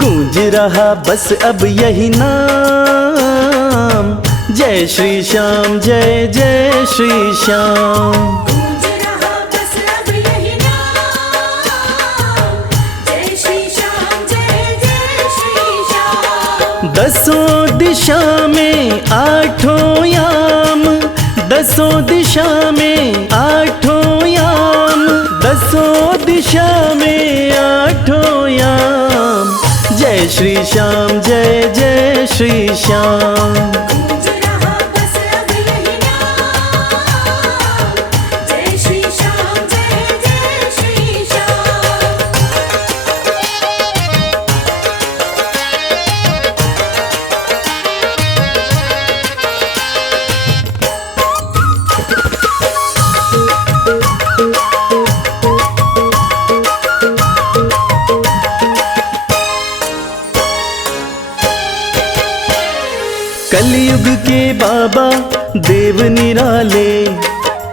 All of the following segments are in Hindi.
गूंज रहा बस अब यही नाम, जय श्री श्याम जय जय श्री श्याम। गूंज रहा बस अब यही नाम, जय श्री श्याम जय जय श्री श्याम। दसों दिशा में आठों याम, दसों दिशा में आठों याम, दसों दिशा में आठों याम, जय श्री श्याम जय जय श्री श्याम। गूंज रहा बस अब यही नाम, जय श्री श्याम जय जय श्री श्याम। कलयुग के बाबा देव निराले,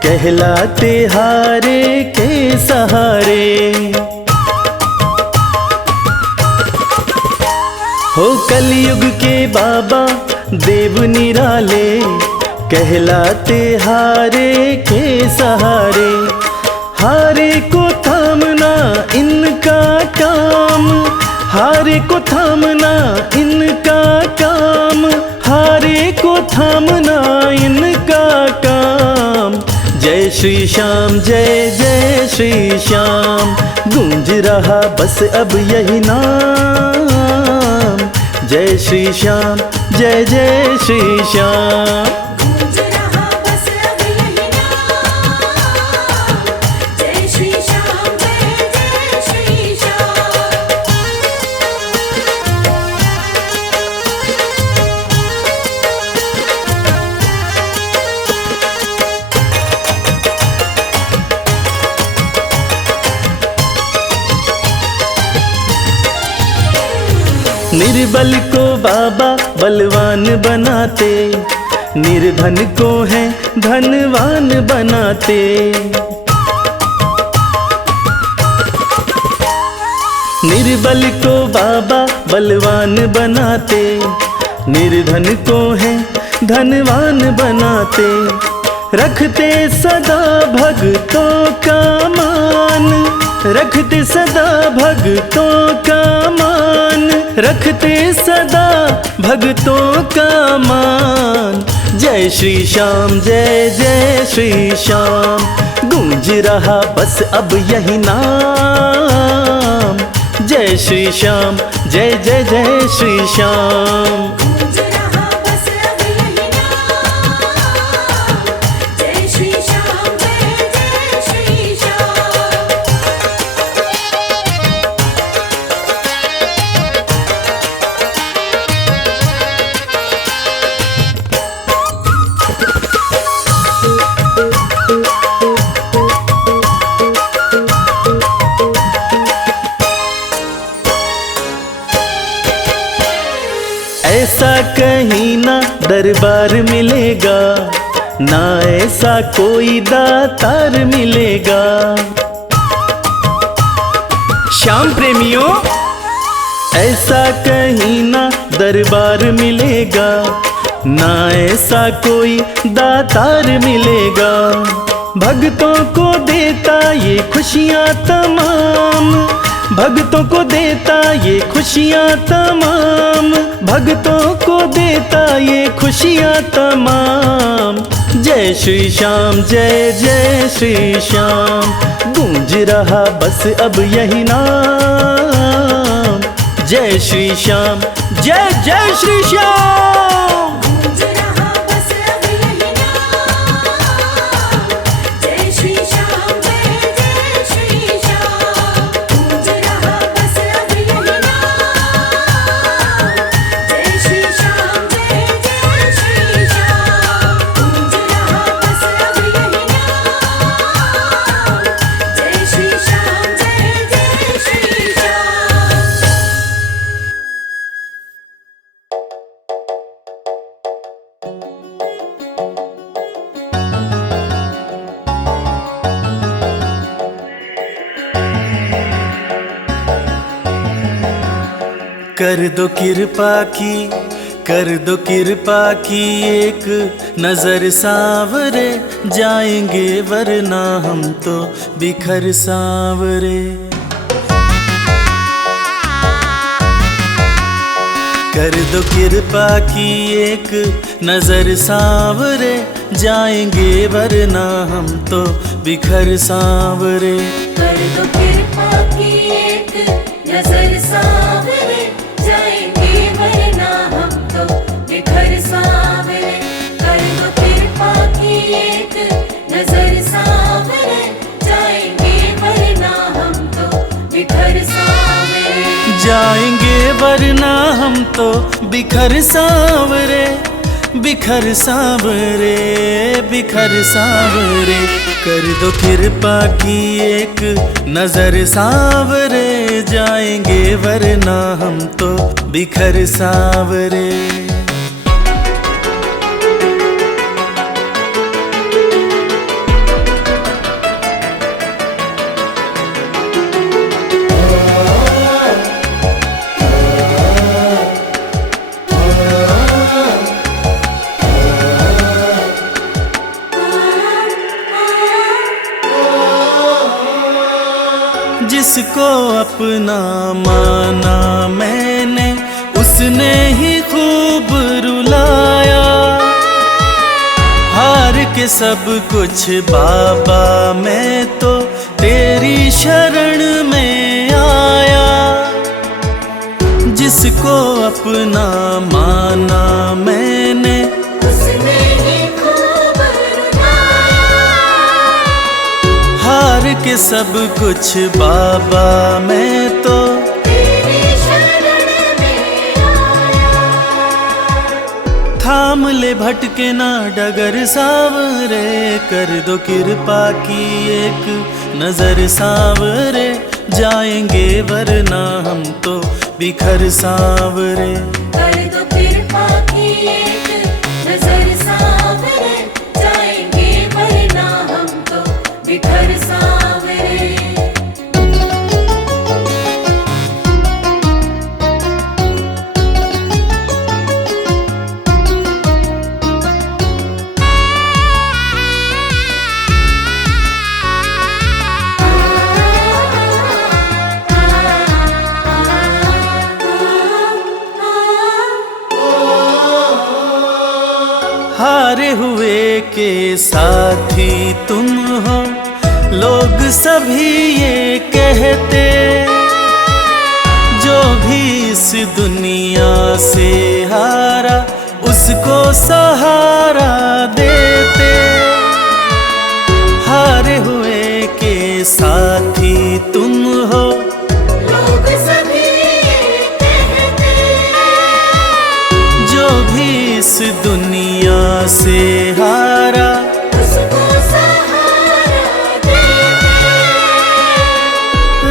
कहलाते हारे के सहारे। हो कलयुग के बाबा देव निराले, कहलाते हारे के सहारे। हारे को थामना इनका काम, हारे को थामना इनका काम, हारे को थामना इनका काम, जय श्री श्याम जय जय श्री श्याम। गूंज रहा बस अब यही नाम, जय श्री श्याम जय जय श्री श्याम। गूंज रहा बस अब यही नाम, जय श्री श्याम जय जय श्री श्याम। निर्बल को बाबा बलवान बनाते, निर्धन को है धनवान बनाते। निर्बल को बाबा बलवान बनाते, निर्धन को है धनवान बनाते। रखते सदा भक्तों का मान, रखते सदा भक्तों का मान, रखते सदा भक्तों का मान, जय श्री श्याम जय जय श्री श्याम। गूंज रहा बस अब यही नाम, जय श्री श्याम जय जय जय श्री श्याम। गूंज रहा बस अब यही नाम, जय श्री श्याम जय जय श्री श्याम। ऐसा कहीं ना दरबार मिलेगा, ना ऐसा कोई दातार मिलेगा। श्याम प्रेमियों, ऐसा कहीं ना दरबार मिलेगा, ना ऐसा कोई दातार मिलेगा। भक्तों को देता ये खुशियाँ तमाम, भक्तों को देता ये खुशियाँ तमाम, भक्तों को देता ये खुशियाँ तमाम, जय श्री श्याम जय जय श्री श्याम। गूंज रहा बस अब यही नाम, जय श्री श्याम जय जय श्री श्याम। गूंज रहा बस अब यही नाम, जय श्री श्याम जय जय श्री श्याम। गूंज रहा बस अब यही नाम, जय श्री श्याम जय जय श्री श्याम। गूंज रहा बस अब यही नाम, जय श्री श्याम जय जय श्री श्याम। कर दो कृपा की, कर दो कृपा की एक नजर सांवरे, जाएंगे वरना हम तो बिखर सांवरे। कर दो कृपा की एक नजर सांवरे, जाएंगे वरना हम तो बिखर सांवरे। कर दो कृपा की एक नजर सांवरे, जाएंगे वरना हम तो बिखर सांवरे। कर दो कृपा की एक नजर सांवरे, जाएंगे वरना हम तो बिखर सांवरे। जाएंगे वरना हम तो बिखर सांवरे, बिखर सांवरे, बिखर सांवरे। कर दो कृपा की एक नजर सांवरे, जाएंगे वरना हम तो बिखर सांवरे। जिसको अपना माना मैंने, उसने ही खूब रुलाया। हार के सब कुछ बाबा मैं तो तेरी शरण में आया। जिसको अपना माना मैंने, उसने ही खूब रुलाया। हार के सब कुछ बाबा मैं तो तेरी शरण में आया। थाम ले भटके ना डगर सांवरे, कर दो कृपा की एक नजर सांवरे, जाएंगे वरना हम तो बिखर सांवरे। कर दो कृपा की एक नजर सांवरे, जाएंगे वरना हम तो बिखर सांवरे। हारे हुए के साथी तुम हो, लोग सभी ये कहते। जो भी इस दुनिया से हारा, उसको सहारा देते। हारे हुए के साथी तुम हो, लोग सभी ये कहते। जो भी इस दुनिया से हारा, उसको सहारा देते।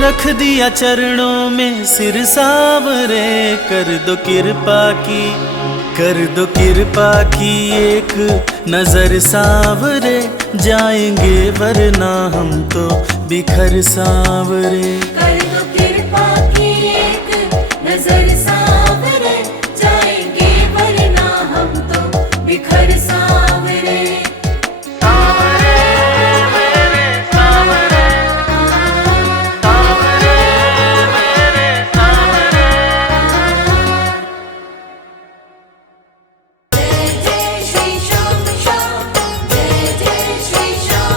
रख दिया चरणों में सिर सांवरे। कर दो कृपा की, कर दो कृपा की एक नजर सांवरे, जाएंगे वरना हम तो बिखर सांवरे। कर दो कृपा की एक नजर सांवरे, जाएंगे वरना हम तो बिखर सांवरे। जय जय श्री श्याम श्याम, जय जय श्री श्याम।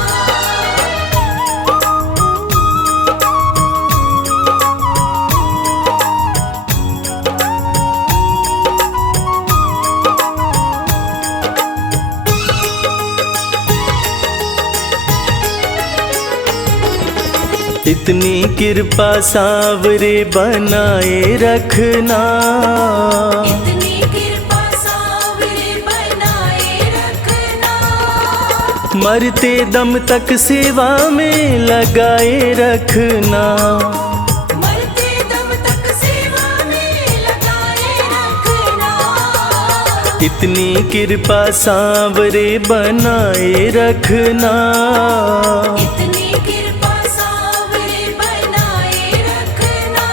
इतनी कृपा सांवरे बनाए रखना, इतनी कृपा सांवरे बनाए रखना। मरते दम तक सेवा में लगाए रखना। मरते दम तक सेवा में लगाए रखना। इतनी कृपा सांवरे बनाए रखना। इतनी कृपा सांवरे बनाए रखना।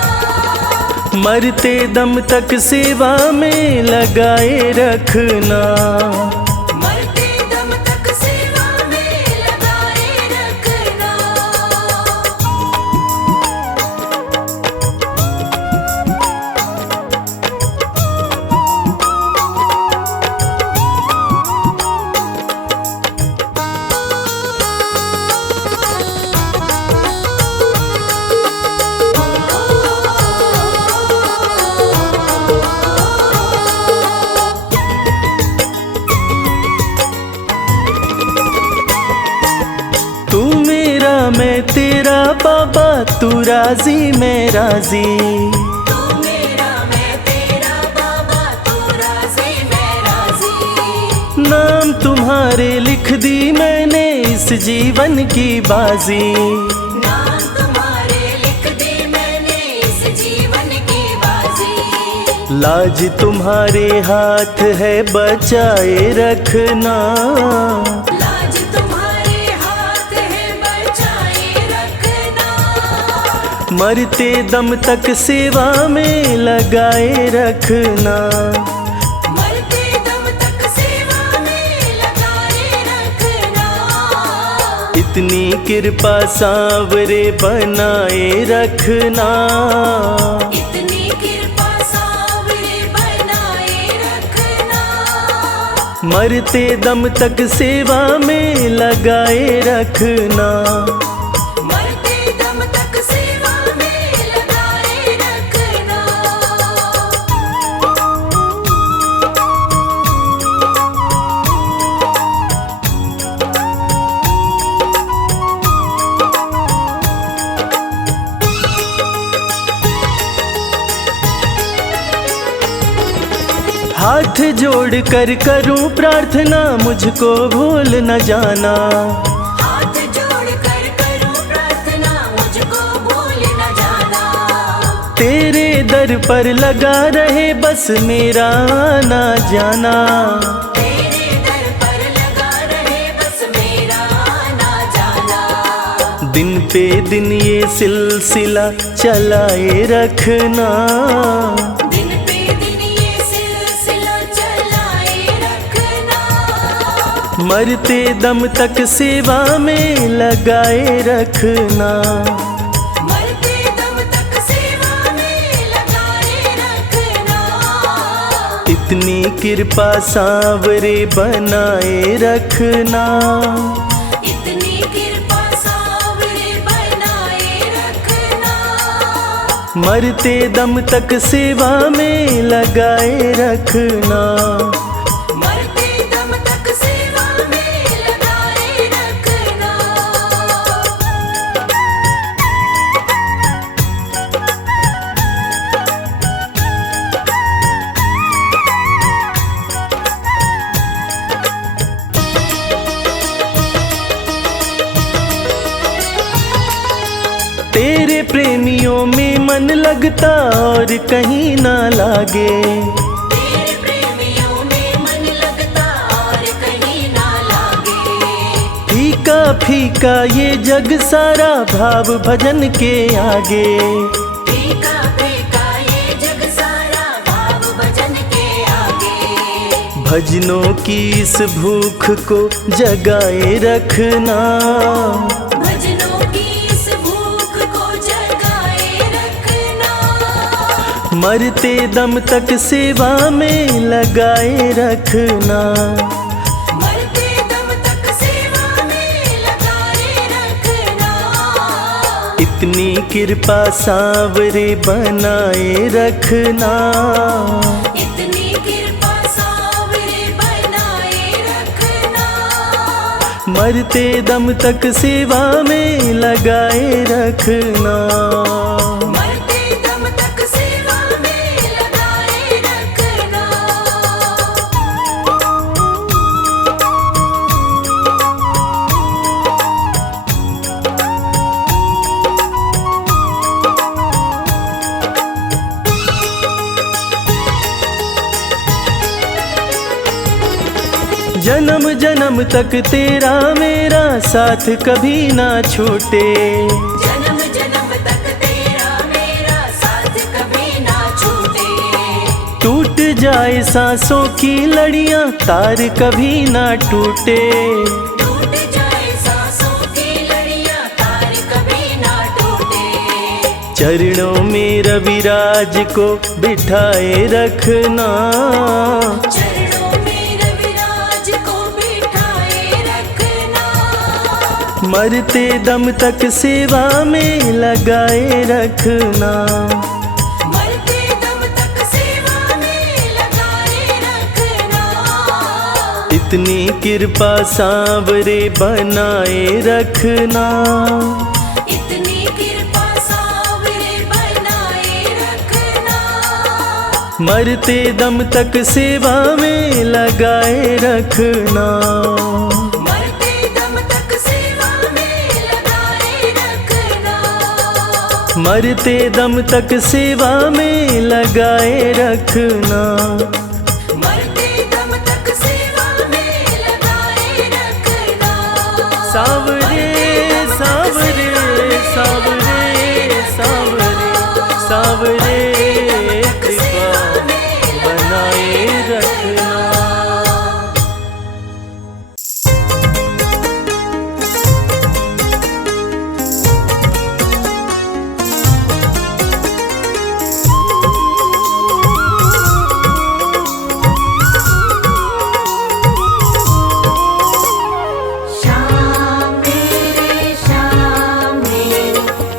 मरते दम तक सेवा में लगाए रखना। मरते दम तक सेवा में लगाए रखना। तू मेरा मैं तेरा बाबा, तू राजी मैं राजी। तू मेरा मैं तेरा बाबा, तू राजी मैं राजी। नाम तुम्हारे लिख दी मैंने इस जीवन की बाजी। नाम तुम्हारे लिख दी मैंने इस जीवन की बाजी। लाज तुम्हारे हाथ है बचाए रखना। लाज तुम्हारे हाथ है बचाए रखना। मरते दम तक सेवा में लगाए रखना। मरते दम तक सेवा में लगाए रखना। इतनी कृपा सांवरे बनाए रखना। इतनी कृपा सांवरे बनाए रखना। मरते दम तक सेवा में लगाए रखना। मरते दम तक सेवा में लगाए रखना। हाथ जोड़ कर करूं प्रार्थना, मुझको भूल न जाना। हाथ जोड़ कर करूं प्रार्थना, मुझको भूल न जाना। तेरे दर पर लगा रहे बस मेरा आना जाना। तेरे दर पर लगा रहे बस मेरा आना जाना। दिन पे दिन ये सिलसिला चलाए रखना। दिन पे दिन ये सिलसिला चलाए रखना। मरते दम तक सेवा में लगाए रखना। मरते दम तक सेवा में लगाए रखना। इतनी कृपा सांवरे बनाए रखना। इतनी कृपा सांवरे बनाए रखना। मरते दम तक सेवा में लगाए रखना। मरते दम तक सेवा में लगाए रखना। तेरे प्रेमियों में मन लगता और कहीं ना लागे। तेरे प्रेमियों में मन लगता और कहीं ना लागे। फीका फीका ये जग सारा भाव भजन के आगे। फीका फीका ये जग सारा भाव भजन के आगे। भजनों की इस भूख को जगाए रखना। भजनों की इस भूख को जगाए रखना। मरते दम तक सेवा में लगाए रखना। मरते दम तक सेवा में लगाए रखना। इतनी कृपा सांवरे बनाए रखना। इतनी कृपा सांवरे बनाए रखना। मरते दम तक सेवा में लगाए रखना। मरते दम तक सेवा में लगाए रखना। जन्म जन्म तक तेरा मेरा साथ कभी ना छूटे। जन्म जन्म तक तेरा मेरा साथ कभी ना जाए सांसों की लड़ियां, तार कभी ना टूटे। टूट जाए सांसों की लड़ियां, तार कभी ना टूटे। चरणों में रविराज को बिठाए रखना, चरणों में रविराज को बिठाए रखना। मरते दम तक सेवा में लगाए रखना। मरते दम तक सेवा में लगाए रखना। इतनी कृपा सांवरे बनाए रखना। इतनी कृपा सांवरे बनाए रखना। मरते दम तक सेवा में लगाए रखना। मरते दम तक सेवा में लगाए रखना। मरते दम तक सेवा में लगाए रखना। मरते दम तक सेवा में लगाए रखना। सांवरे सांवरे सांवरे सांवरे सांवरे कृपा बनाए रखना। श्याम मेरे श्याम मेरे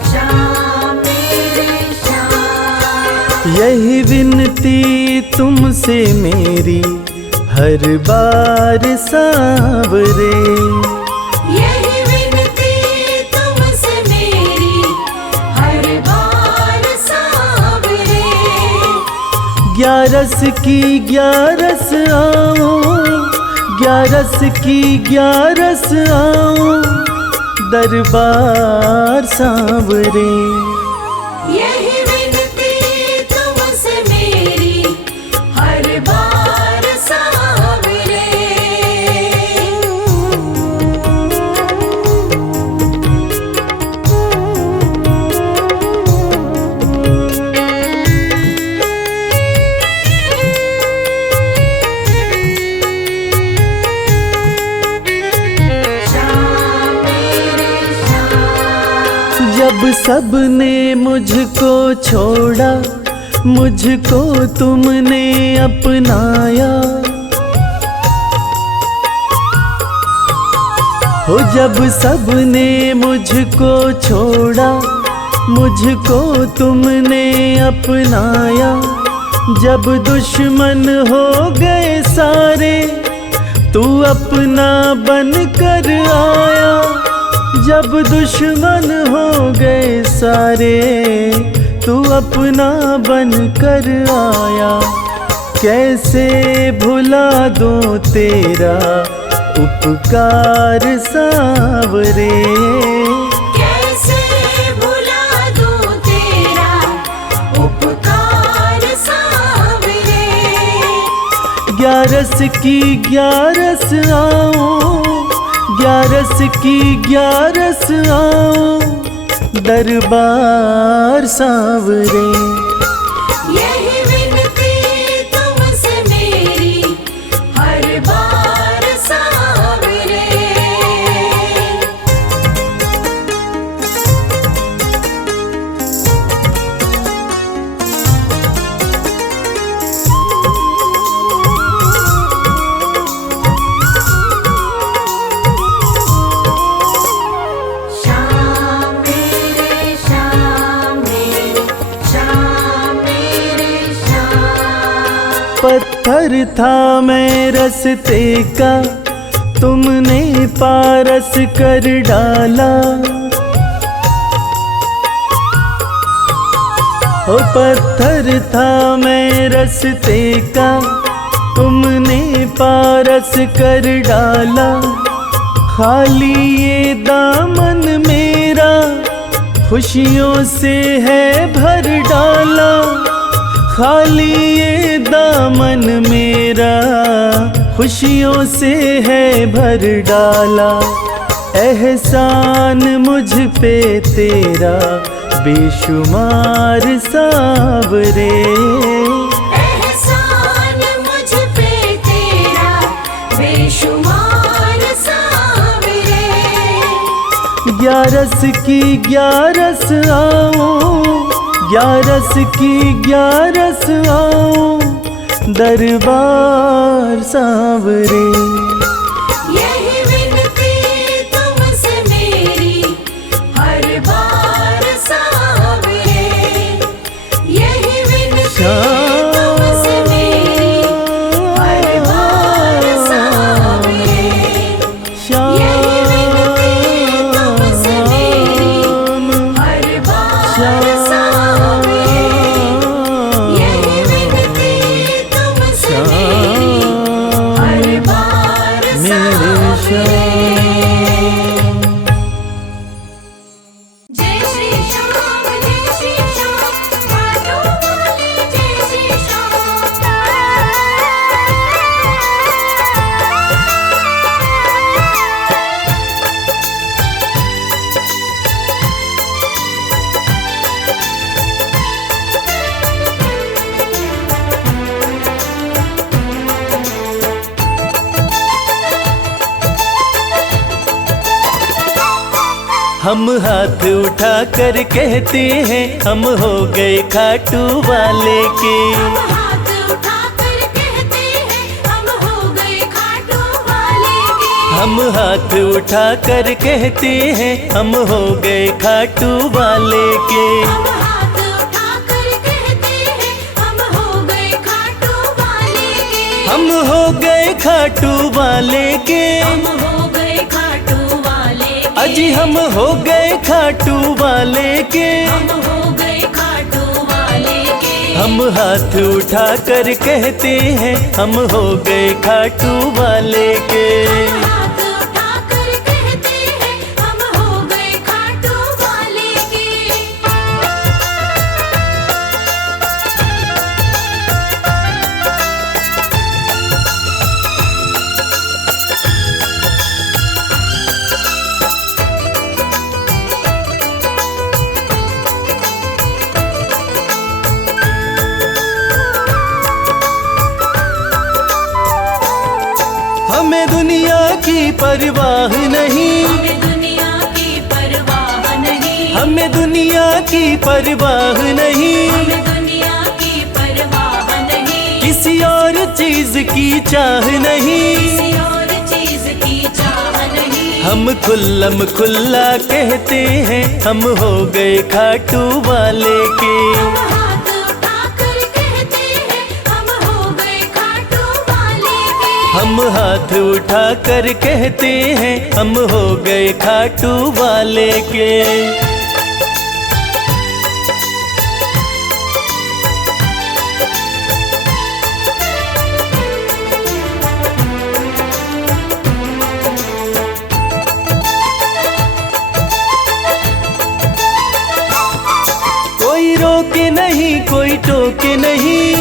श्याम मेरे श्याम। यही विनती तुमसे मेरी हर बार सांवरे। यही विनती तुमसे मेरी हर बार सांवरे। ग्यारस की ग्यारस आओ, ग्यारस की ग्यारस आओ, दरबार सांवरे। यही विनती तुमसे मेरी हर बार सांवरे। श्याम मेरे श्याम। जब सबने मुझको छोड़ा, मुझको तुमने अपनाया। हो जब सबने मुझको छोड़ा, मुझको तुमने अपनाया। जब दुश्मन हो गए सारे, तू अपना बन कर आया। जब दुश्मन हो गए सारे, तू अपना बन कर आया। कैसे भुला दूं तेरा उपकार सांवरे। कैसे भुला दूं तेरा उपकार सांवरे। ग्यारस की ग्यारस आओ, ग्यारस की ग्यारस आओ, दरबार सांवरे। यही विनती तुमसे मेरी हर बार सांवरे। श्याम मेरे श्याम मेरे श्याम मेरे श्याम। पत्थर था मैं रस्ते का, तुमने पारस कर डाला। ओ पत्थर था मैं रस्ते का, तुमने पारस कर डाला। खाली ये दामन मेरा खुशियों से है भर डाला। खाली ये दामन मेरा खुशियों से है भर डाला। एहसान मुझ पे तेरा बेशुमार सांवरे। एहसान ग्यारस की ग्यारस आओ, ग्यारस की ग्यारस आओ, दरबार सांवरे। यही विनती तुमसे मेरी हर बार सांवरे, यही विनती तुमसे मेरी हर बार सांवरे, यही विनती तुमसे मेरी हर बार सांवरे, यही विनती तुमसे मेरी हर बार मेरे सांवरे। जय श्री श्याम मानो बोले जय श्री हम हाथ उठा कर कहते हैं हम हो गए खाटू वाले के। हम हाथ उठाकर कहते हैं हम हो गए खाटू वाले के। हम हाथ उठा कर कहते हैं हम हो गए खाटू वाले के। हम हाथ उठाकर कहते हैं हम हो गए खाटू वाले के। हम हो गए खाटू वाले के। हम हो गए खाटू वाले के। अजी हम हो गए खाटू वाले के। हम हो गए खाटू वाले के। हम हाथ उठा कर कहते हैं हम हो गए खाटू वाले के। हम हाथ उठाकर कहते हैं हम हो गए खाटू वाले के। हमें दुनिया की परवाह नहीं, हमें दुनिया की परवाह नहीं। हमें दुनिया की परवाह नहीं, हमें दुनिया की परवाह नहीं। किसी और चीज की चाह नहीं। किसी और चीज की चाह नहीं। हम खुल्लम खुल्ला कहते हैं हम हो गए खाटू वाले के। हम हाथ उठाकर कहते हैं हम हो गए खाटू वाले के। हम हाथ उठा कर कहते हैं हम हो गए खाटू वाले के। कोई रोके नहीं कोई टोके नहीं,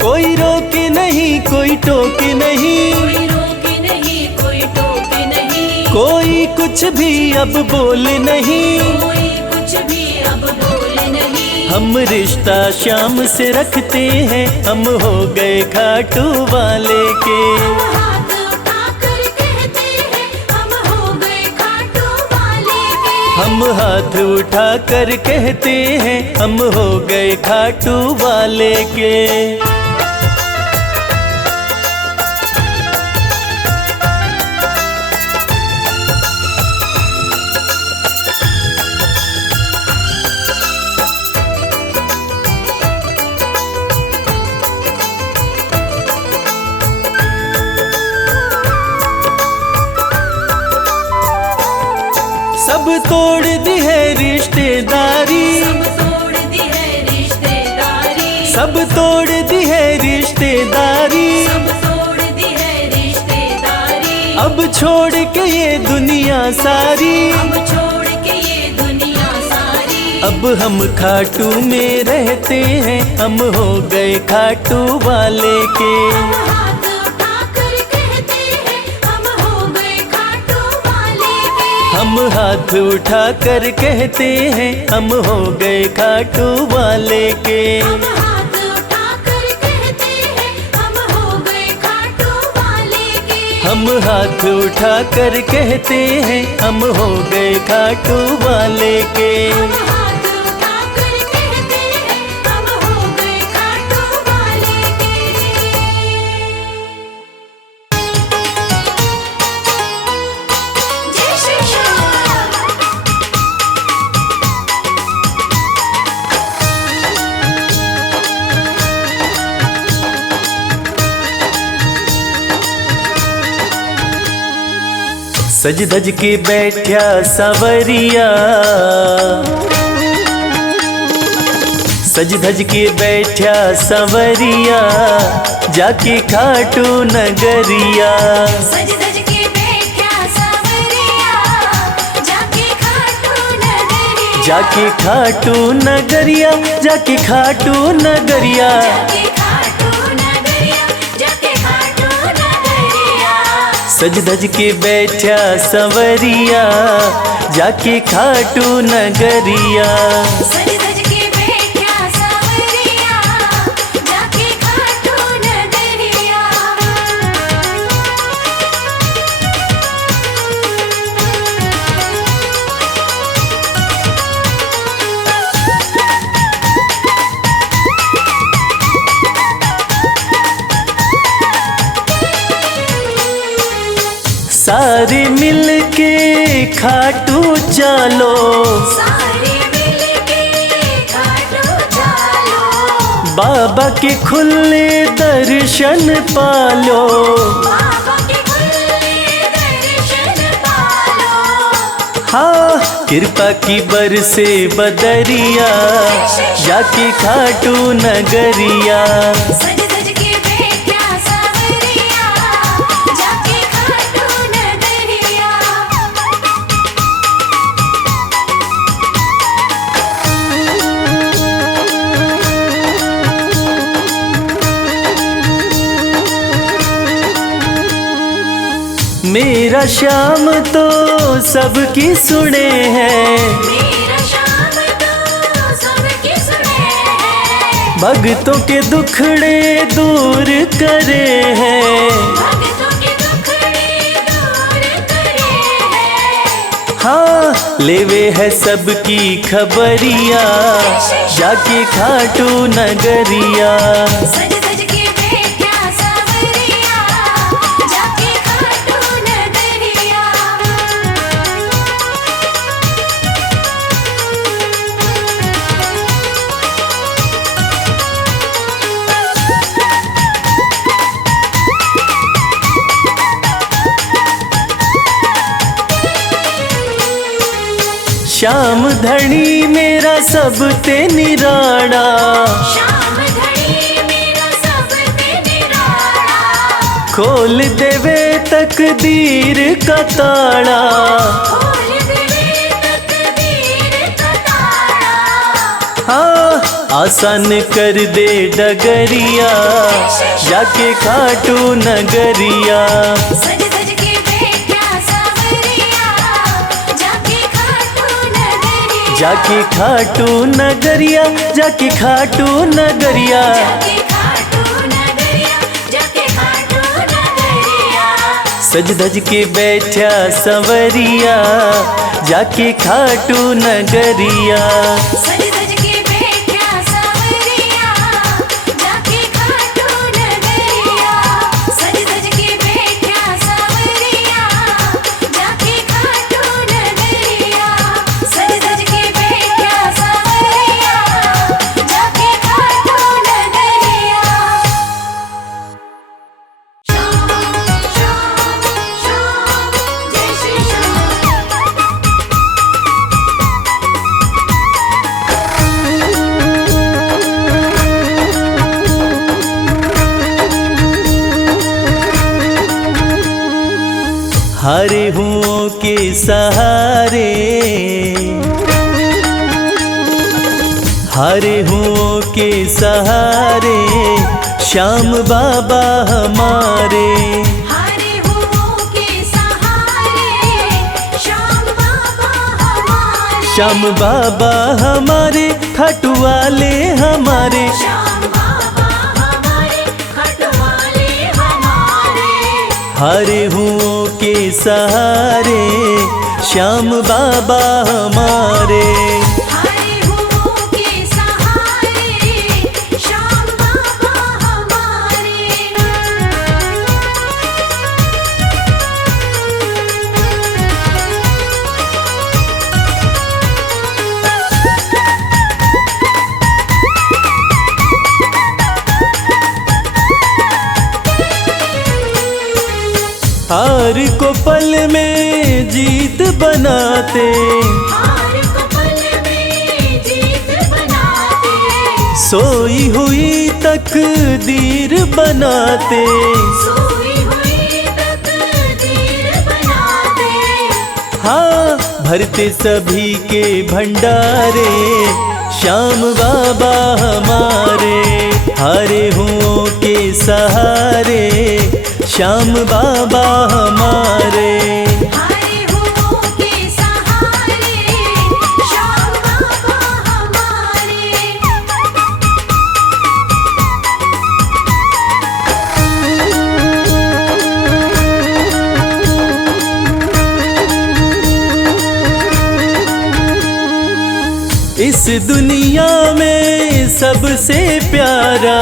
कोई रोके नहीं कोई टोके नहीं, कोई रोके नहीं कोई टोके नहीं। कोई कुछ भी अब बोले नहीं। कोई कुछ भी अब बोले नहीं। हम रिश्ता शाम से रखते हैं हम हो गए खाटू वाले के। हम हाथ उठाकर कहते हैं हम हो गए खाटू वाले के। हम हाथ उठा कर कहते हैं हम हो गए खाटू वाले के। सब तोड़ दी है रिश्तेदारी, सब तोड़ दी है रिश्तेदारी। सब तोड़ दी है रिश्तेदारी। सब तोड़ दी है रिश्तेदारी। अब छोड़ के ये दुनिया सारी। अब छोड़ के ये दुनिया सारी। अब हम खाटू में रहते हैं हम हो गए खाटू वाले के। हम हाथ उठाकर कहते हैं हम हो गए खाटू वाले के। हम हाथ उठा कर कहते हैं हम हो गए खाटू वाले के। हम हाथ उठाकर कहते हैं हम हो गए खाटू वाले के। हम हाथ उठा कर कहते हैं हम हो गए खाटू वाले के। हम हाथ उठाकर कहते हैं हम हो गए खाटू वाले के। जय श्री श्याम। सज धज के बैठा सवरिया, सज धज के बैठा सवरिया, जाके खाटू नगरिया। सज धज के बैठा सवरिया, जाके खाटू नगरिया। जाके खाटू नगरिया, जाके खाटू नगरिया। जाके खाटू नगरिया, जाके खाटू नगरिया। सज धज के बैठा सवरिया, जाके खाटू नगरिया। सज धज के बैठा सवरिया, जाके खाटू नगरिया। सारे मिल के खाटू चलो, सारे मिलके खाटू चलो। बाबा के खुले दर्शन पालो। बाबा के खुले दर्शन पालो। हाँ कृपा की बरसे बदरिया, जाके खाटू नगरिया। सज धज के बैठा सवरिया, जाके खाटू नगरिया। मेरा श्याम तो सबकी सुने हैं, मेरा श्याम तो सबकी सुने हैं। भक्तों के दुखड़े दूर करे हैं। भक्तों के दुखड़े दूर करे हैं। हाँ लेवे है सबकी खबरिया, जाके खाटू नगरिया। सज धज के बैठा सवरिया, जाके खाटू नगरिया। श्याम धनी मेरा सब ते निराड़ा, श्याम धनी मेरा सब ते निराला। खोल देवे तकदीर का ताड़ा। खोल देवे तकदीर का ताला। हाँ आसान कर दे डगरिया, जाके खाटू नगरिया। सज धज के बैठा सवरिया, जाके खाटू नगरिया। जाके खाटू नगरिया, जाके खाटू नगरिया। जाके खाटू नगरिया, जाके खाटू नगरिया। सज धज के बैठा सवरिया, जाके खाटू नगरिया। सज धज के बैठा सवरिया, जाके खाटू नगरिया। सज धज के बैठा सवरिया, जाके खाटू नगरिया। सज धज के बैठा सवरिया, जाके खाटू नगरिया। श्याम श्याम श्याम, जय श्री श्याम। हरे हुओं के सहारे, हरे हुओं के सहारे, श्याम बाबा हमारे। हरे हुओं के सहारे, श्याम बाबा हमारे। श्याम बाबा हमारे, खाटू वाले हमारे। श्याम बाबा हमारे, खाटू वाले हमारे। हारे हुओं के सहारे श्याम बाबा हमारे। हरे हुओं के सहारे श्याम बाबा हमारे। हार को पल में जीत बनाते, हार को पल में जीत बनाते, सोई हुई तकदीर बनाते। सोई हुई तकदीर बनाते। हाँ भरते सभी के भंडारे श्याम बाबा हमारे। हारे हुओं के सहारे श्याम बाबा हमारे। हरे हुओं के सहारे श्याम बाबा हमारे। इस दुनिया में सबसे प्यारा,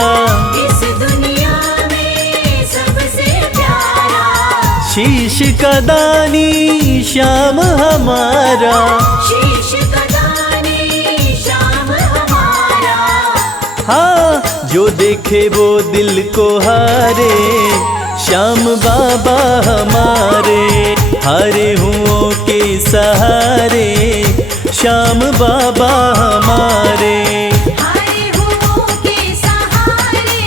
इस दुनिया में सबसे प्यारा, शीश का दानी श्याम हमारा। शीश का दानी श्याम हमारा। हाँ जो देखे वो दिल को हारे श्याम बाबा हमारे। हारे हुओं के सहारे श्याम बाबा हमारे। हरे हुओं के सहारे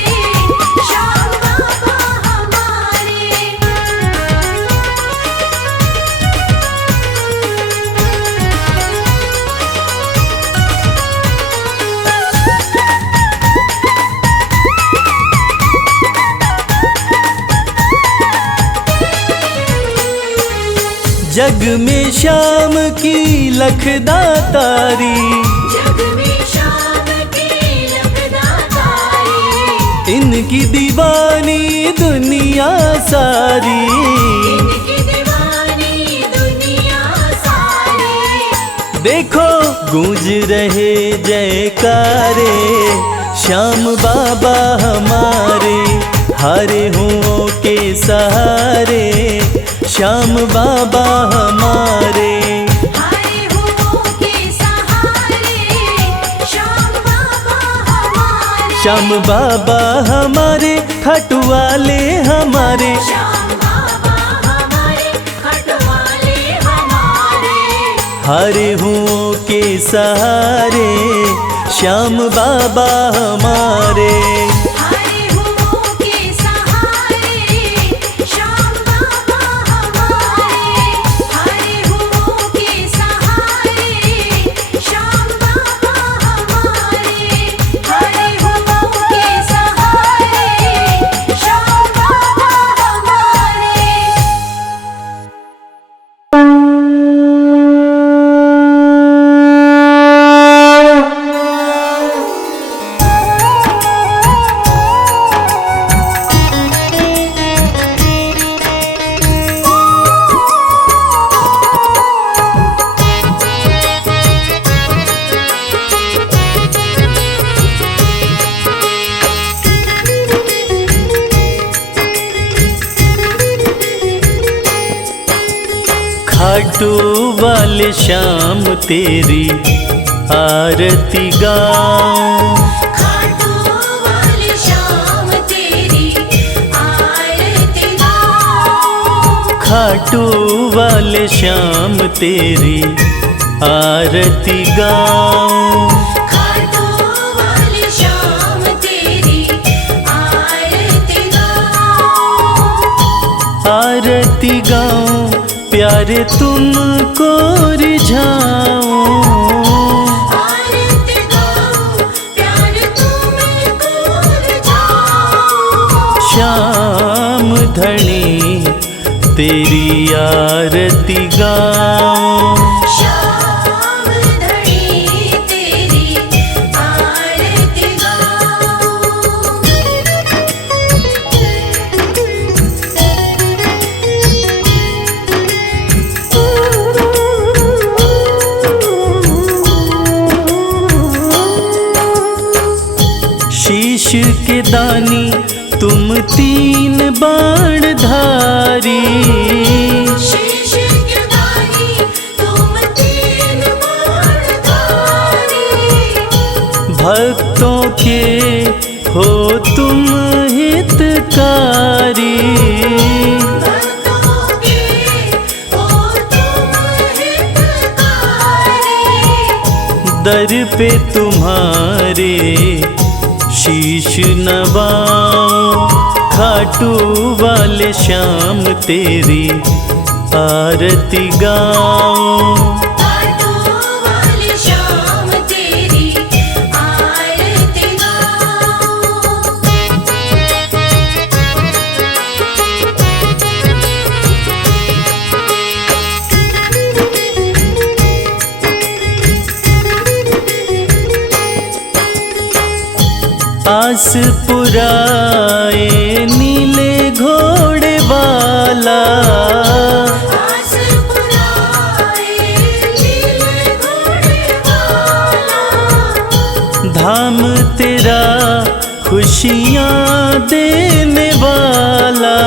श्याम बाबा हमारे। जग में श्याम की लखदातारी, जग में श्याम की लखदातारी, इनकी दीवानी दुनिया सारी। इनकी दीवानी दुनिया सारी। देखो गूंज रहे जयकारे श्याम बाबा हमारे। हारे हुओं के सहारे श्याम बाबा हमारे। हरे हुओं के सहारे श्याम बाबा हमारे। श्याम बाबा हमारे खाटू वाले हमारे। श्याम बाबा हमारे खटवाले हमारे। हारे हुओं के सहारे श्याम बाबा हमारे। हरे हुओं के सहारे श्याम बाबा हमारे। हरे हुओं के सहारे श्याम बाबा हमारे। हरे हुओं के सहारे श्याम बाबा हमारे। खाटू वाले श्याम तेरी आरती गाऊं। खाटू वाले श्याम तेरी आरती गाऊं। खाटू वाले श्याम तेरी आरती गाऊं। खाटू वाले श्याम तेरी आरती गाऊं। आरती गाऊं प्यारे तुमको रिझाऊं। आरती गाऊं प्यारे तुमको रिझाऊं। श्याम धनी तेरी आरती गाऊं। श्याम धनी तेरी आरती गाऊं। तीन बाण धारी, शीश के दानी तुम तीन बाणधारी। भक्तों के हो तुम हितकारी, भक्तों के हो तुम हितकारी। दर पे तुम्हारे शीश नवाऊं, खाटू वाले श्याम तेरी आरती गाऊं। खाटू वाले श्याम तेरी आरती गाऊं। आस पुराए नीले घोड़े वाला, आस पुराए नीले घोड़े वाला। धाम तेरा खुशियाँ देने वाला,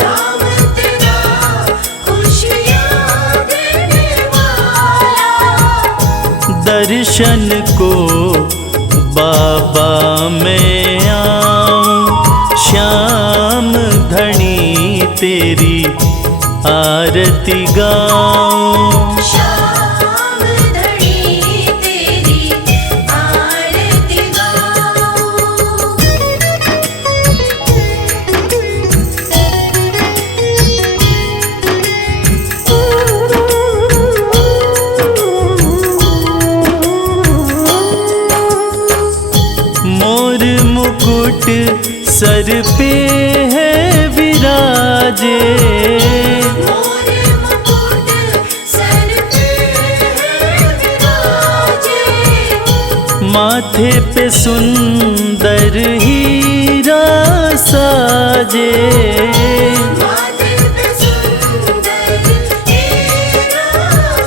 धाम तेरा खुशियाँ देने वाला। दर्शन को बाबा मैं आऊं, श्याम धनी तेरी आरती गाऊं। श्याम धनी तेरी आरती गाऊं। मोर मुकुट सर पे है विराजे, मोर मुकुट सर पे है विराजे। माथे पे सुंदर हीरा साजे, माथे पे सुंदर हीरा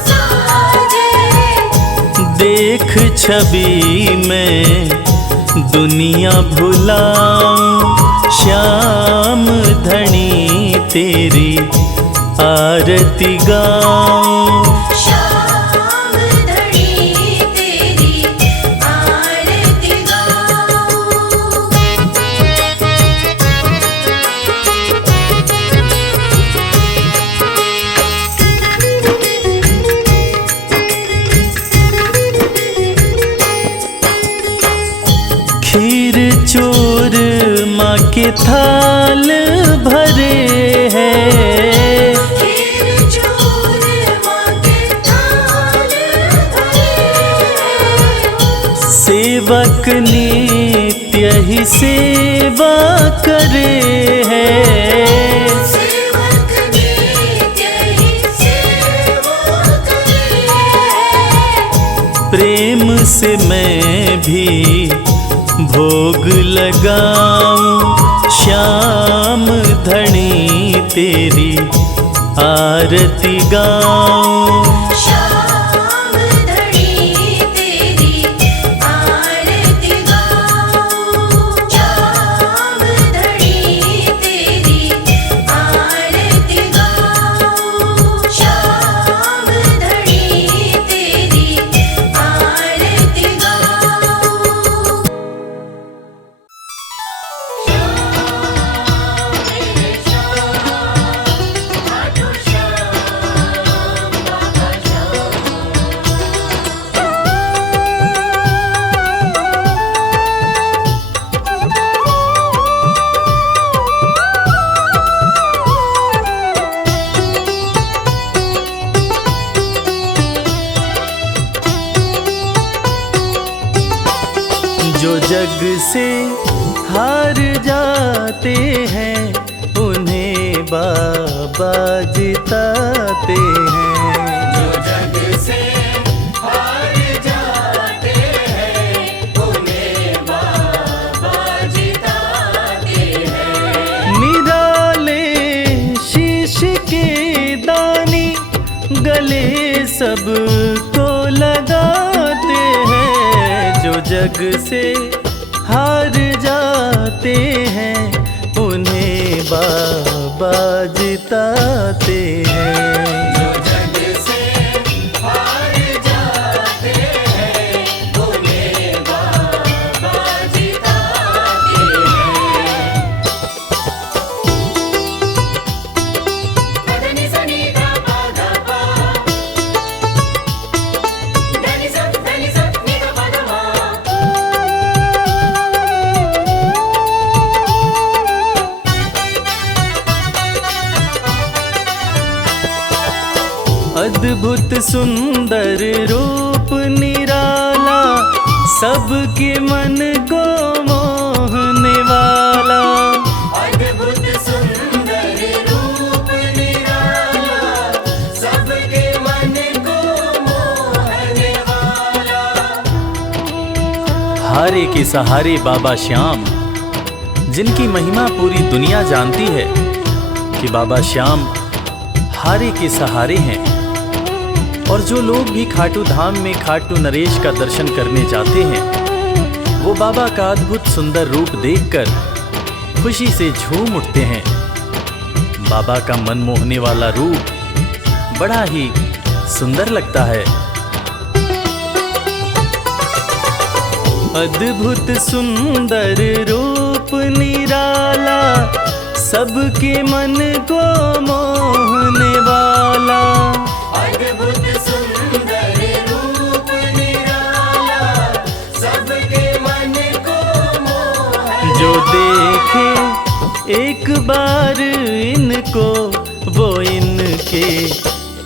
साजे। देख छवि में दुनिया भुलाऊं, श्याम धनी तेरी आरती गाऊं। श्याम धनी तेरी आरती गाऊं। खीर चोर माँ के थाल भरे हैं, खीर चोर माँ के थाल भरे हैं। सेवक नित्य ही सेवा करे हैं। सेवक नित्य ही सेवा करे हैं। प्रेम से मैं भी भोग लगाऊं, श्याम धनी तेरी आरती गाऊं। श्याम धनी तेरी आरती गाऊं। श्याम धनी तेरी आरती गाऊं। श्याम धनी तेरी आरती गाऊं। जो जग से हार जाते हैं उन्हें बाबा जिताते हैं। जो जग से हार जाते हैं उन्हें बाबा जिताते हैं। निराले शीश के दानी गले सबको लगाते हैं। जो जग से हार जाते हैं जिताते हैं। जो जग से हार जाते हैं उन्हें बाबा जिताते हैं। पदनि सनि धा पा धा पा, धनि सा नि धा पा धा मा। अद्भुत सुंदर रूप निराला, सबके मन को मोहने वाला। अद्भुत सुंदर रूप निराला, सबके मन को मोहने वाला। हारे के सहारे बाबा श्याम, जिनकी महिमा पूरी दुनिया जानती है कि बाबा श्याम हारे के सहारे हैं। और जो लोग भी खाटू धाम में खाटू नरेश का दर्शन करने जाते हैं, वो बाबा का अद्भुत सुंदर रूप देखकर खुशी से झूम उठते हैं। बाबा का मन मोहने वाला रूप बड़ा ही सुंदर लगता है। अद्भुत सुंदर रूप निराला, सबके मन को मोहने वाला। अद्भुत सुंदर रूप निराला, सबके मन को मोहने जो देखे एक बार इनको, वो इनके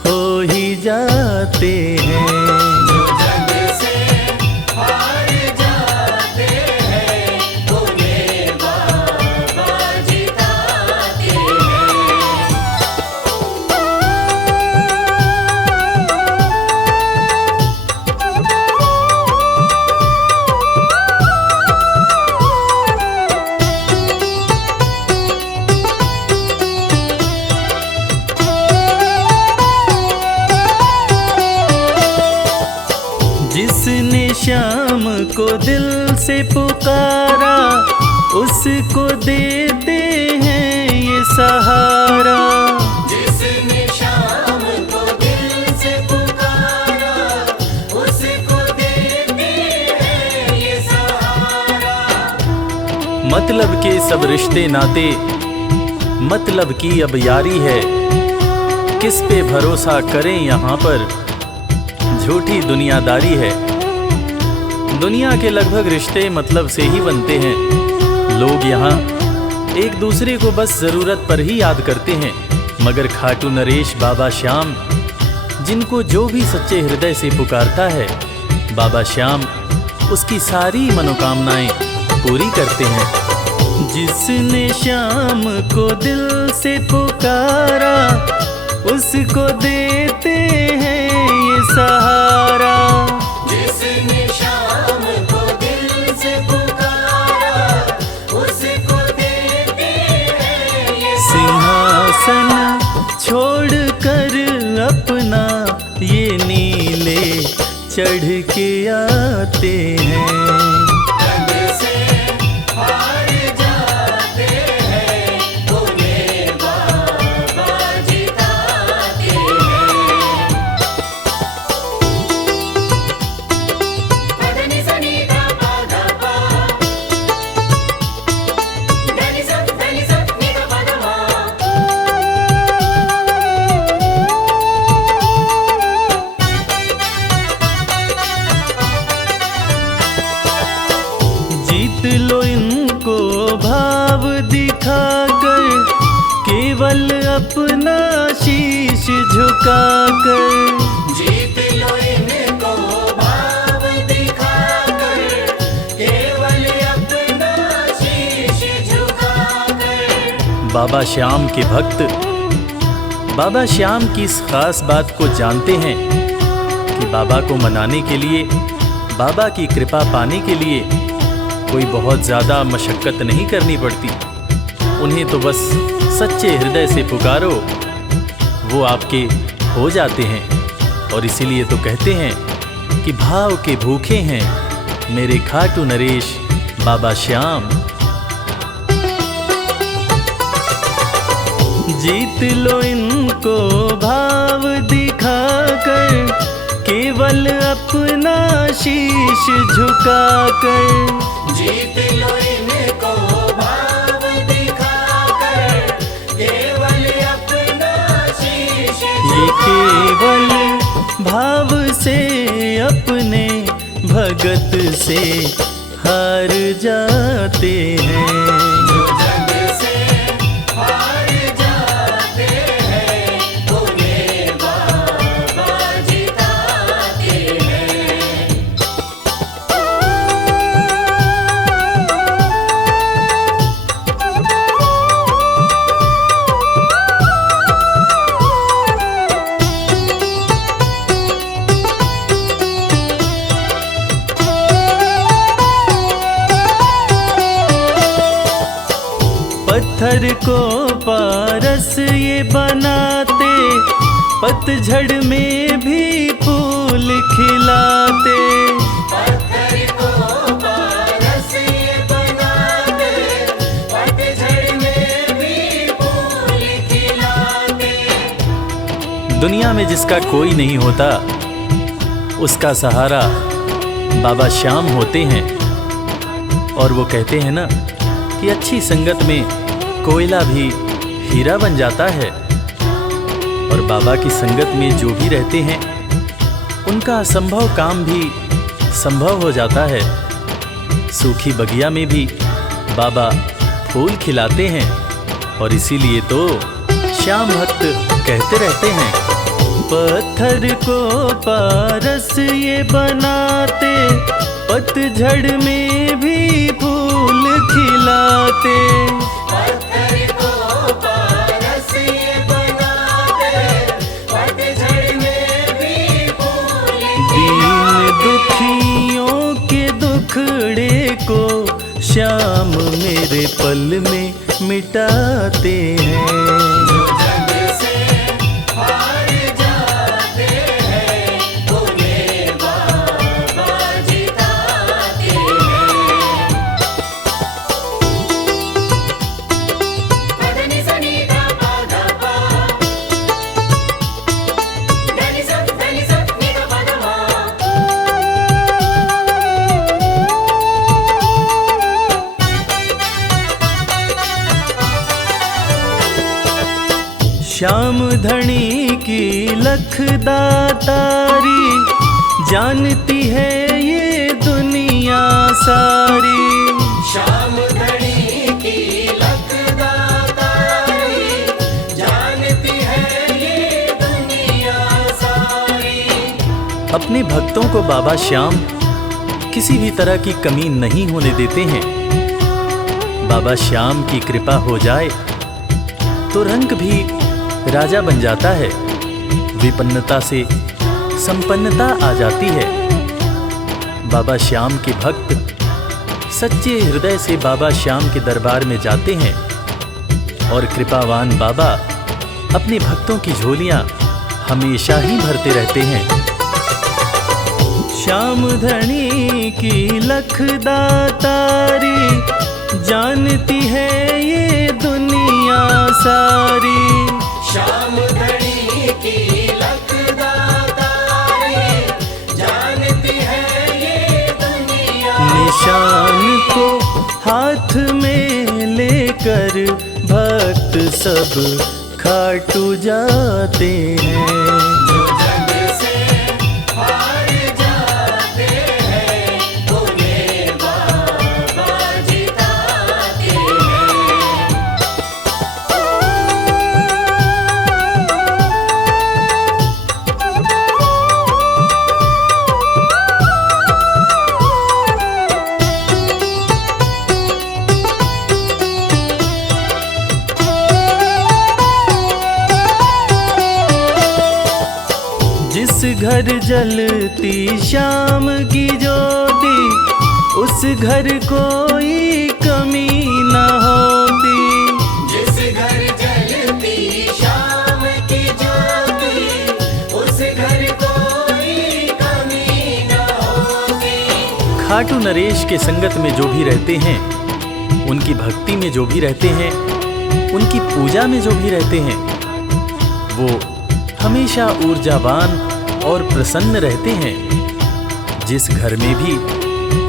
हो ही जाते हैं। जो जग से हार जाते हैं उन्हें बाबा जिताते हैं। जिसने श्याम को दिल से पुकारा, उसको देते हैं ये सहारा। जिसने शाम को दिल से पुकारा, उसको देते हैं ये सहारा। मतलब के सब रिश्ते नाते, मतलब की अब यारी है। किस पे भरोसा करें यहाँ पर, झूठी दुनियादारी है। दुनिया के लगभग रिश्ते मतलब से ही बनते हैं। लोग यहाँ एक दूसरे को बस जरूरत पर ही याद करते हैं, मगर खाटू नरेश बाबा श्याम, जिनको जो भी सच्चे हृदय से पुकारता है, बाबा श्याम उसकी सारी मनोकामनाएं पूरी करते हैं। जिसने श्याम को दिल से पुकारा, उसको देते हैं ये सहारा। जिसने शाम को दिल से पुकारा, उसको देते हैं ये सिंहासन छोड़कर अपना ये नीले चढ़ के आते हैं। जग से हार जाते हैं उन्हें बाबा जिताते हैं। पदनि सनि धा पा धा पा, धनि सा नि धा पा धा मा। जीत लो इनको भाव दिखाकर, केवल अपना शीश झुकाकर। जीत लो इनको भाव दिखाकर, केवल अपना शीश झुकाकर। बाबा श्याम के भक्त बाबा श्याम की इस खास बात को जानते हैं कि बाबा को मनाने के लिए, बाबा की कृपा पाने के लिए कोई बहुत ज़्यादा मशक्क़त नहीं करनी पड़ती। उन्हें तो बस सच्चे हृदय से पुकारो, वो आपके हो जाते हैं। और इसीलिए तो कहते हैं कि भाव के भूखे हैं मेरे खाटू नरेश बाबा श्याम। जीत लो इनको भाव दिखाकर, केवल अपना शीश झुकाकर। जीत लो इनको भाव दिखाकर, केवल अपना शीश ये केवल भाव से अपने भगत से हार जाते हैं। जग से हार जाते हैं, उन्हें बाबा जिताते हैं। पत्थर को पारस ये बनाते, पतझड़ में भी फूल खिलाते। पत्थर को पारस ये बनाते, पतझड़ में भी फूल खिलाते। दुनिया में जिसका कोई नहीं होता, उसका सहारा बाबा श्याम होते हैं। और वो कहते हैं ना कि अच्छी संगत में कोयला भी हीरा बन जाता है। और बाबा की संगत में जो भी रहते हैं, उनका असंभव काम भी संभव हो जाता है। सूखी बगिया में भी बाबा फूल खिलाते हैं। और इसीलिए तो श्याम भक्त कहते रहते हैं, पत्थर को पारस ये बनाते, पतझड़ में भी फूल खिलाते। पत्थर को पारस ये बनाते, पतझड़ में भी फूल दीन दुखियों के दुखड़े को श्याम मेरे पल में मिटाते हैं। जग से हार जाते हैं, उन्हें बाबा जिताते हैं। पदनि सनि धा पा धा पा, धनि सा नि धा पा धा मा। श्याम धनी की लखदातारी, जानती है ये दुनिया सारी। श्याम धनी की लखदातारी, जानती है ये दुनिया सारी। अपने भक्तों को बाबा श्याम किसी भी तरह की कमी नहीं होने देते हैं। बाबा श्याम की कृपा हो जाए तो रंग भी राजा बन जाता है। विपन्नता से संपन्नता आ जाती है। बाबा श्याम के भक्त सच्चे हृदय से बाबा श्याम के दरबार में जाते हैं। और कृपावान बाबा अपने भक्तों की झोलियां हमेशा ही भरते रहते हैं। श्याम धनी की लखदातारी, जानती है ये दुनिया सारी। श्याम धनी की लखदातारी, जानती है ये दुनिया। निशान को हाथ में लेकर भक्त सब खाटू जाते हैं। जग से हार जाते हैं, उन्हें बाबा जिताते हैं। जिस घर जलती श्याम की ज्योति, उस घर कोई कमी न होती। जिस घर जलती श्याम की ज्योति, उस घर कोई कमी न होती। खाटू नरेश के संगत में जो भी रहते हैं, उनकी भक्ति में जो भी रहते हैं, उनकी पूजा में जो भी रहते हैं वो हमेशा ऊर्जावान और प्रसन्न रहते हैं। जिस घर में भी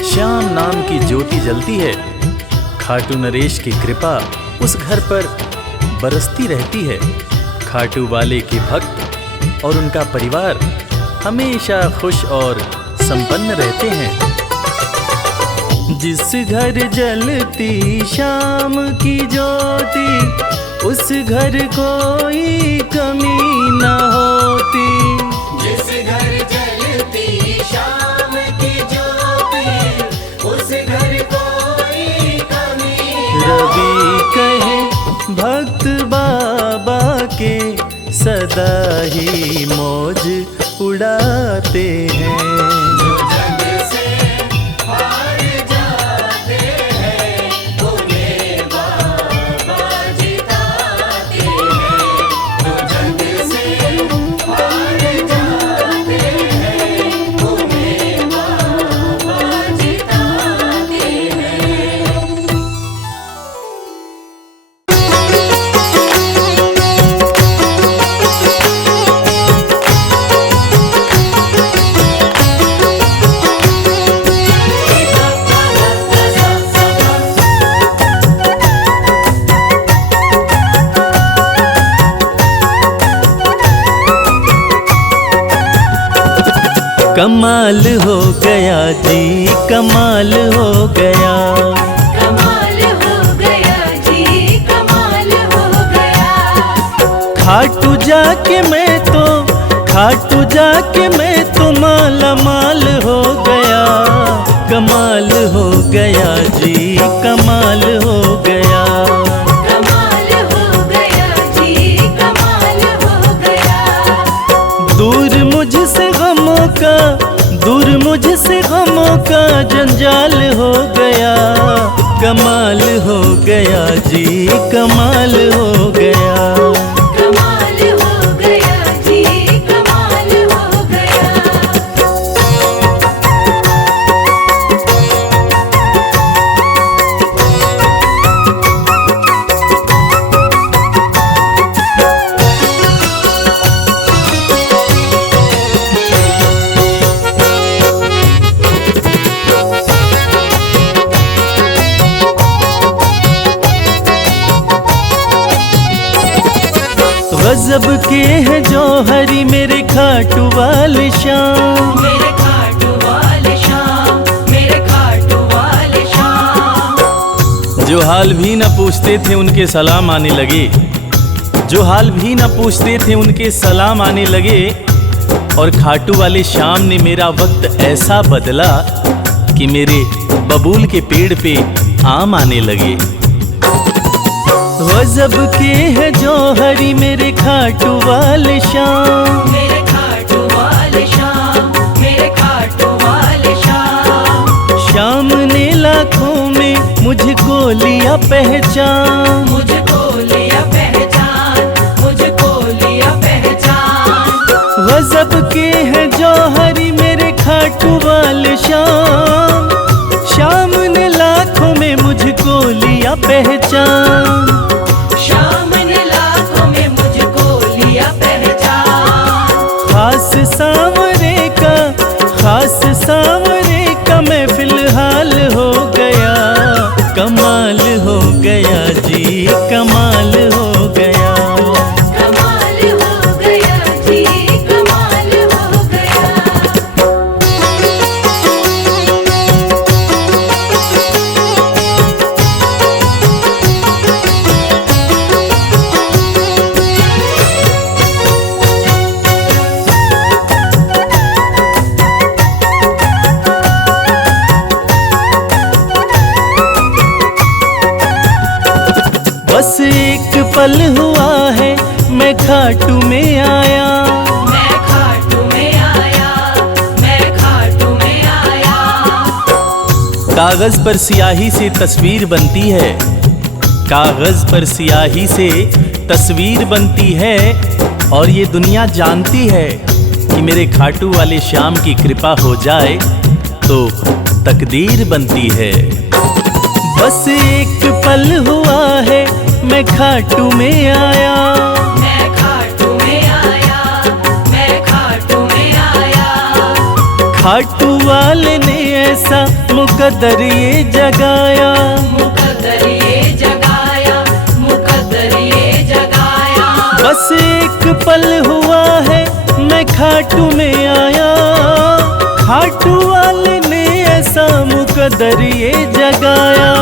श्याम नाम की ज्योति जलती है, खाटू नरेश की कृपा उस घर पर बरसती रहती है। खाटू वाले के भक्त और उनका परिवार हमेशा खुश और संपन्न रहते हैं। जिस घर जलती शाम की ज्योति उस घर कोई कमी न होती। जिस घर जलती शाम की ज्योति उस घर कोई कमी न रवि कहे भक्त बाबा के सदा ही मौज उड़ाते हैं। जग से हार जाते हैं उन्हें बाबा जिताते हैं। जो जग से हार जाते हैं उन्हें बाबा जिताते हैं। कमाल हो गया जी, कमाल हो गया। कमाल हो गया जी, कमाल हो गया। खाटू जाके मैं तो माला माल हो गया। कमाल हो गया जी, कमाल हो गया। कमाल हो गया जी, कमाल हो गया। दूर मुझसे गमों का जंजाल हो गया। कमाल हो गया जी, कमाल हो गया। कमाल हो गया जी, कमाल हो गया। गजब के हैं जौहरी मेरे खाटू वाले श्याम। मेरे खाटू वाले श्याम, मेरे खाटू वाले श्याम। जो हाल भी न पूछते थे उनके सलाम आने लगे। जो हाल भी न पूछते थे उनके सलाम आने लगे। और खाटू वाले श्याम ने मेरा वक्त ऐसा बदला कि मेरे बबूल के पेड़ पे आम आने लगे। गजब के हैं जौहरी मेरे खाटू वाले श्याम। मेरे खाटू वाले श्याम, मेरे खाटू वाले श्याम। श्याम ने लाखों में मुझको लिया पहचान। मुझको लिया पहचान, मुझको लिया पहचान। गजब के हैं जौहरी मेरे खाटू वाले श्याम। श्याम ने लाखों में मुझको लिया पहचान। श्याम ने लाखों में मुझको लिया पहचान। खास सांवरे का मैं फिलहाल हो गया। कमाल हो गया जी, कमाल हो गया। कमाल हो गया जी, कमाल हो गया। बस एक पल हुआ है मैं खाटू में आया। मैं खाटू में आया, मैं खाटू में आया। कागज पर स्याही से तस्वीर बनती है। कागज पर स्याही से तस्वीर बनती है। और ये दुनिया जानती है कि मेरे खाटू वाले श्याम की कृपा हो जाए तो तकदीर बनती है। बस एक पल हुआ है मैं खाटू में आया। मैं खाटू में आया, मैं खाटू में आया। खाटू वाले ने ऐसा मुकद्दर ये जगाया, मुकद्दर ये जगाया, मुकद्दर ये जगाया। बस एक पल हुआ है मैं खाटू में आया। खाटू वाले ने ऐसा मुकद्दर ये जगाया।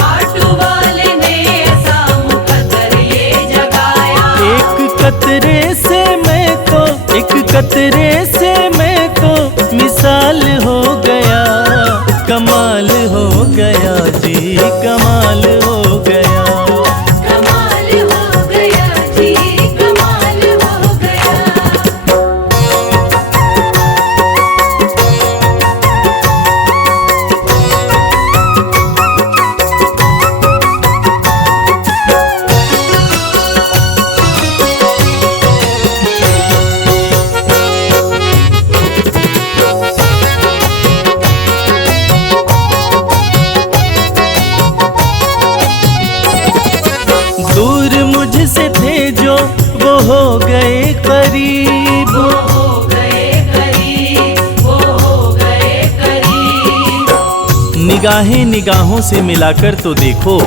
खाटू वाले ने ऐसा मुकद्दर ये जगाया। एक कतरे से मैं तो, एक कतरे से मैं तो मिसाल हो गया। कमाल हो गया जी, कमाल हो गया। कमाल हो गया जी, कमाल हो गया। दूर मुझसे थे जो वो हो गए करीब। वो हो गए करीब, वो हो गए करीब। निगाहें निगाहों से मिलाकर तो देखो,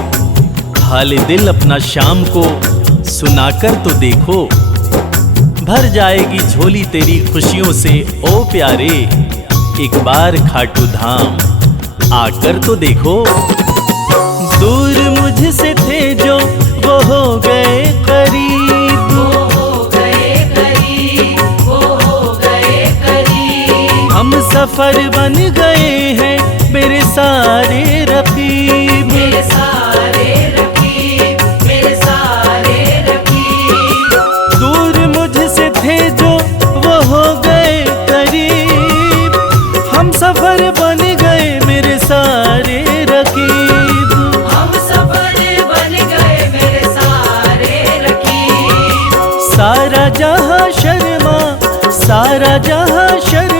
हाल दिल अपना शाम को सुनाकर तो देखो। भर जाएगी झोली तेरी खुशियों से ओ प्यारे, एक बार खाटू धाम आकर तो देखो। दूर मुझसे थे जो वो हो गए करीब। वो हो गए करीब, वो हो गए करीब। हम सफर बन गए हैं मेरे सारे रकीब। मेरे सारे रकीब, मेरे सारे रकीब। दूर मुझसे थे जो वो हो गए करीब। हम सफर बन गए मेरे सारे रकीब। हम सफर बन गए मेरे सारे रकीब। सारा जहां शर्मा, सारा जहां शर्मा